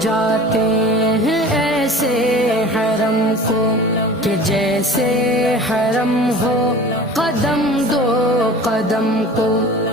जाते हैं ऐसे हरम को कि जैसे हरम हो कदम दो कदम को।